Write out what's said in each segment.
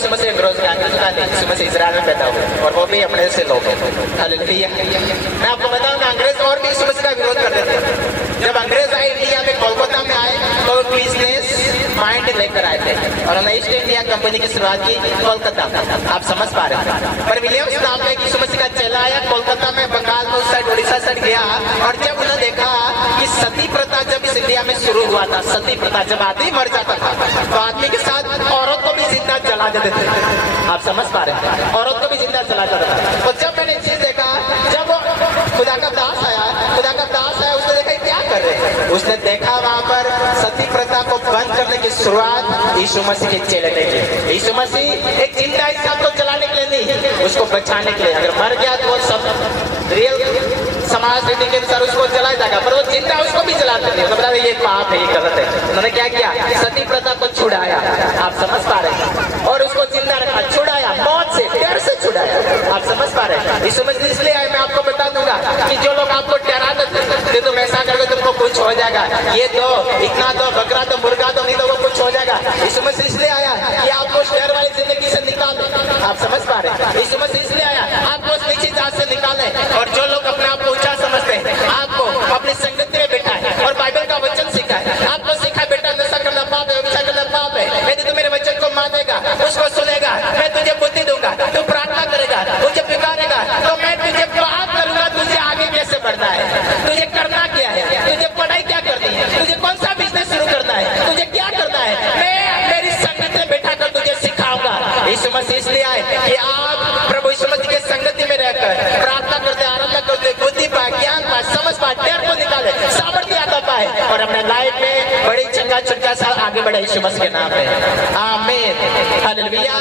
यीशु मसीह विरोध का नहीं, यीशु मसीह इजराइल में पैदा हुए और वो भी अपने से लोग हैं। हालेलुया। मैं आपको बताऊंगा अंग्रेज और भी यीशु मसीह का विरोध करते थे। जब अंग्रेज आए इंडिया में, कोलकाता में आए तो बिजनेस माइंड लेकर आए थे और उन्होंने ईस्ट इंडिया कंपनी की शुरुआत की कोलकाता में। आप समझ पा रहे हैं। पर विलियम्स नाम का यीशु मसीह का चेला आया कोलकाता में, बंगाल में उस साइड उड़ीसा साइड गया और जब उन्होंने देखा कि सती प्रथा जब इस इंडिया में शुरू हुआ था, सती प्रथा जब आदमी मर जाता था तो आदमी के साथ औरत को भी जिंदा जला देते थे। आप समझ पा रहे हैं, औरत को भी जिंदा जला देता था। तो जब मैंने चीज देखा, जब खुदा का दास आया, उसने देखा क्या कर रहे हैं, उसने देखा वहां पर सती प्रथा को बंद करने की शुरुआत यीशु मसीह के चेले ने की। यीशु मसीह एक जिंदा इंसान को जलाने के लिए नहीं, उसको बचाने के लिए। अगर मर गया तो वो सब रियल समाज रीति के अनुसार उसको जलाया जाएगा, पर वो जिंदा उसको भी जलाते थे। बता ये पाप है, ये गलत है। उन्होंने क्या किया, सती प्रथा को छुड़ाया। आप समझ पा रहे हैं, और उसको जिंदा रखा, छुड़ाया, मौत से, डर से छुड़ाया। आप समझ पा रहे हैं। यीशु मसीह इसलिए आए, मैं आपको बता दूंगा कि जो लोग आपको डरा देते, तुम ऐसा करोगे तुमको कुछ हो जाएगा, ये दो, इतना दो, बकरा दो, मुर्गा दो, नहीं तो कुछ हो जाएगा। यीशु मसीह इसलिए आया कि आपको डर वाली जिंदगी से निकाले। आप समझ पा रहे हैं। यीशु मसीह इसलिए आया आपको उस नीची जात से निकाले। और जो लोग अपने आप को ऊंचा समझते हैं, आपको अपनी संगति में बिठाए और बाइबल का वचन सिखाए। आपको सिखा बेटा नशा करना पाप है, व्यभिचार करना पाप है, यदि तू मेरे वचन को मानेगा, उसको सुनेगा, मैं तुझे बुद्धि दूंगा, तू प्रार्थना करेगा, मुझे पुकारेगा, तो मैं तुझे बात करूंगा तुझे आगे कैसे बढ़ना है, तुझे करना क्या है, तुझे पढ़ाई क्या करनी है, तुझे कौन सा बिजनेस शुरू करना है, तुझे क्या करना है, मैं मेरी संगति में बैठा कर तुझे सिखाऊंगा। यीशु मसीह इसलिए आए कि आप प्रभु यीशु मसीह के संगति में रहकर प्रार्थना करते, आराधना करते, बुद्धि पाए, ज्ञान पाए, समझ पाए, डर को निकाले, सामर्थ्य आता पाए और अपने लाइफ में बड़ी चंगा चुटका साल आगे बढ़े यीशु मसीह के नाम में। आमीन, हालेलुया।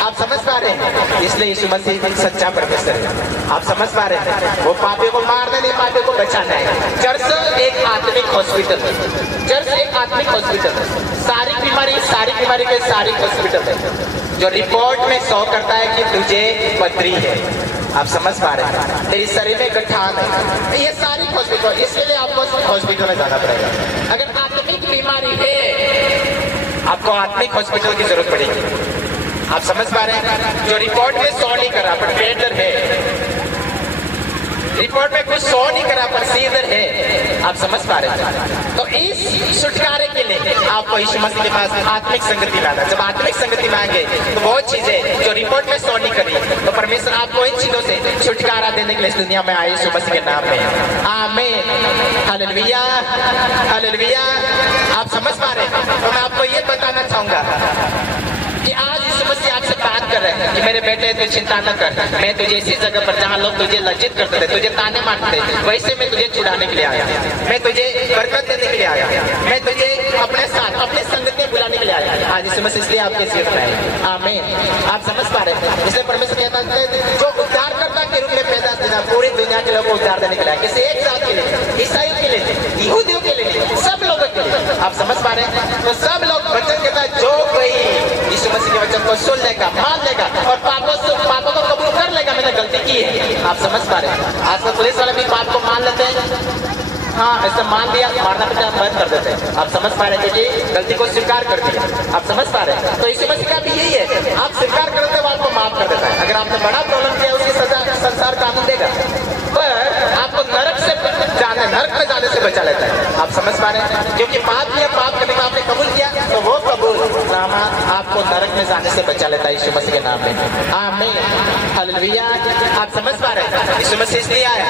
आप समझ पा रहे हैं, इसलिए यीशु मसीह सच्चा परमेश्वर है। आप समझ पा रहे हैं, वो पापियों को मारना नहीं, पापियों को बचाना है। चर्च एक आत्मिक हॉस्पिटल है, चर्च एक आत्मिक हॉस्पिटल है। सारी बीमारी के सारी हॉस्पिटल है। जो रिपोर्ट में शो करता है कि तुझे पथरी है, आप समझ पा रहे हैं, तेरी शरीर में गठान है, ये सारी हॉस्पिटल, इसलिए आपको हॉस्पिटल में जाना पड़ेगा। अगर आत्मिक बीमारी है, आपको आत्मिक हॉस्पिटल की जरूरत पड़ेगी। आप समझ पा रहे हैं, जो रिपोर्ट में शो नहीं कर रहा पर पेट दर्द है, रिपोर्ट में कुछ शो नहीं करा पर सीधर है। आप समझ पा रहे हैं। तो इस छुटकारे के लिए आपको यीशु मसीह के पास आत्मिक संगति में आना। जब आत्मिक संगति में आएंगे तो बहुत चीजें जो रिपोर्ट में शो नहीं करी, तो परमेश्वर आपको इन चीजों से छुटकारा देने के लिए इस दुनिया में आए यीशु मसीह के नाम में। आमीन, हालेलुया, हालेलुया। आप समझ पा रहे हैं। तो मैं आपको ये बताना चाहूंगा कि आज यीशु मसीह आपसे बात कर रहे हैं कि मेरे बेटे तू चिंता न कर, मैं तुझे इसी जगह पर जहाँ लोग तुझे लज्जित करते थे, तुझे ताने मारते थे, वैसे मैं तुझे छुड़ाने के लिए आया, मैं तुझे बरकत देने के लिए आया, मैं तुझे अपने साथ अपने संगति में बुलाने के लिए आया। आज यीशु मसीह इसलिए आपके जीवन में है। आमीन, आप समझ पा रहे हैं। इसलिए परमेश्वर कहता है जो उद्धारकर्ता के रूप में पैदा देना, पूरी दुनिया के लोगों को उद्धार देने के लिए, किसी एक जात के लिए, ईसाइयों के लिए, यहूदियों के लिए, सब लोगों के लिए। आप समझ पा रहे हैं। तो सब लोग वचन कहता है, जो कोई यीशु मसीह के वचन को सुन लेगा, मान लेगा और पापों को कबूल कर लेगा, मैंने गलती की है। आप समझ पा रहे हैं। आजकल पुलिस वाले भी पाप को मान लेते हैं, हाँ ऐसा मान लिया, मारना पिटा बंद कर देते हैं। आप समझ पा रहे हैं, क्योंकि गलती को स्वीकार कर दिया। आप समझ पा रहे हैं। तो यीशु मसीह का भी यही है, आप स्वीकार करते हो आपको माफ कर देता है। अगर आपने बड़ा प्रॉब्लम किया, उसकी सजा संसार कानून देगा, पर आपको नरक में जाने से बचा लेता है। आप समझ पा रहे हैं, क्योंकि पाप किया, पाप करने का आपने कबूल किया, तो वो कबूल नामा आपको नरक में जाने से बचा लेता है यीशु मसीह के नाम में। आमीन, हालेलुया। आप समझ पा रहे हैं। यीशु मसीह इसलिए आया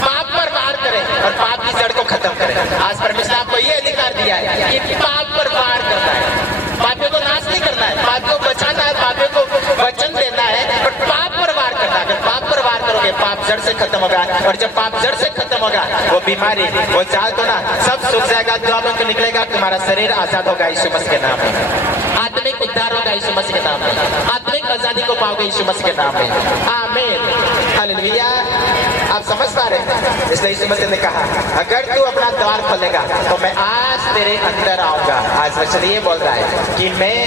पाप पर वार करे और पाप की जड़ को खत्म करे। आज परमेश्वर आपको ये अधिकार दिया है कि पाप पर वार करना है, पापियों को नाश नहीं करना है, पापियों को बचाना है, पापियों को वचन देना है, पर पाप पर वार करना है। अगर पाप पर वार करोगे, पाप जड़ से खत्म होगा, और जब पाप जड़ से खत्म होगा, वो बीमारी, वो चाल तो ना सब सूख जाएगा, दुआबन को निकलेगा, तुम्हारा शरीर आजाद होगा यीशु मसीह के नाम में। आत्मिक उद्धार होगा यीशु मसीह के नाम में, आत्मिक आजादी को पाओगे यीशु मसीह के नाम में। आमीन, हालेलुया। आप समझ पा रहे हैं। इसलिए यीशु मसीह ने कहा, अगर तू अपना द्वार खोलेगा तो मैं आज तेरे अंदर आऊंगा। आज वचन ये बोल रहा है कि मैं